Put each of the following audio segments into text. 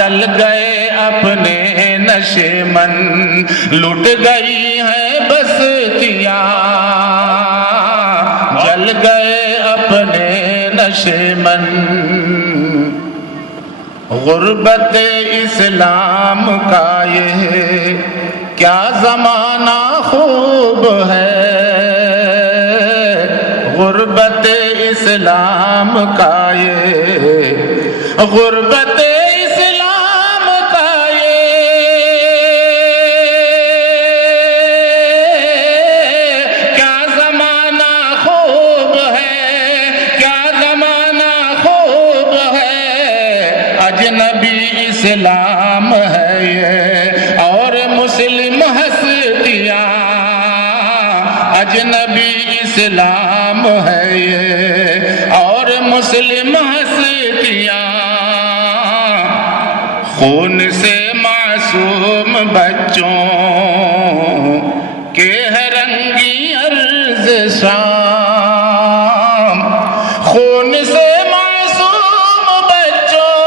جل گئے اپنے نشیمن، لٹ گئی ہیں بستیاں، جل گئے اپنے نشیمن۔ غربت اسلام کا یہ کیا زمانہ خوب ہے، غربت اسلام کا یہ، غربت اسلام کا یہ کیا زمانہ خوب ہے، کیا زمانہ خوب ہے، اجنبی اسلام ہے یہ اور مسلم ہستیاں، اجنبی اسلام ہے یہ اور مسلم ہستیاں، خون سے معصوم بچوں کے ہے رنگی ارض شام، خون سے معصوم بچوں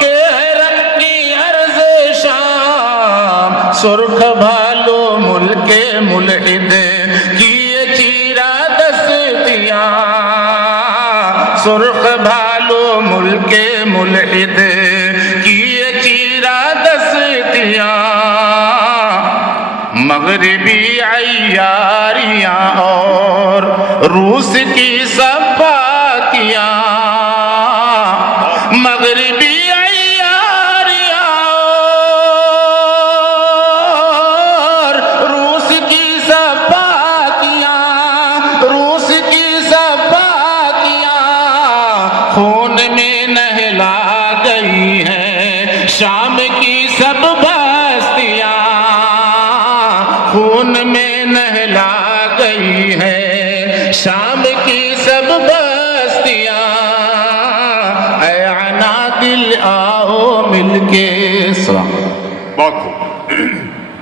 کے ہے رنگی ارض شام، سرخ بھالو ملک ملحد کیے چیرا دستیاں، سرخ بھالو ملک ملحد کیے چیرا دستیاں، مغربی عیاریاں اور روس کی صفاکیاں، مغربی خون میں نہلا گئی ہیں شام کی سب بستیاں، خون میں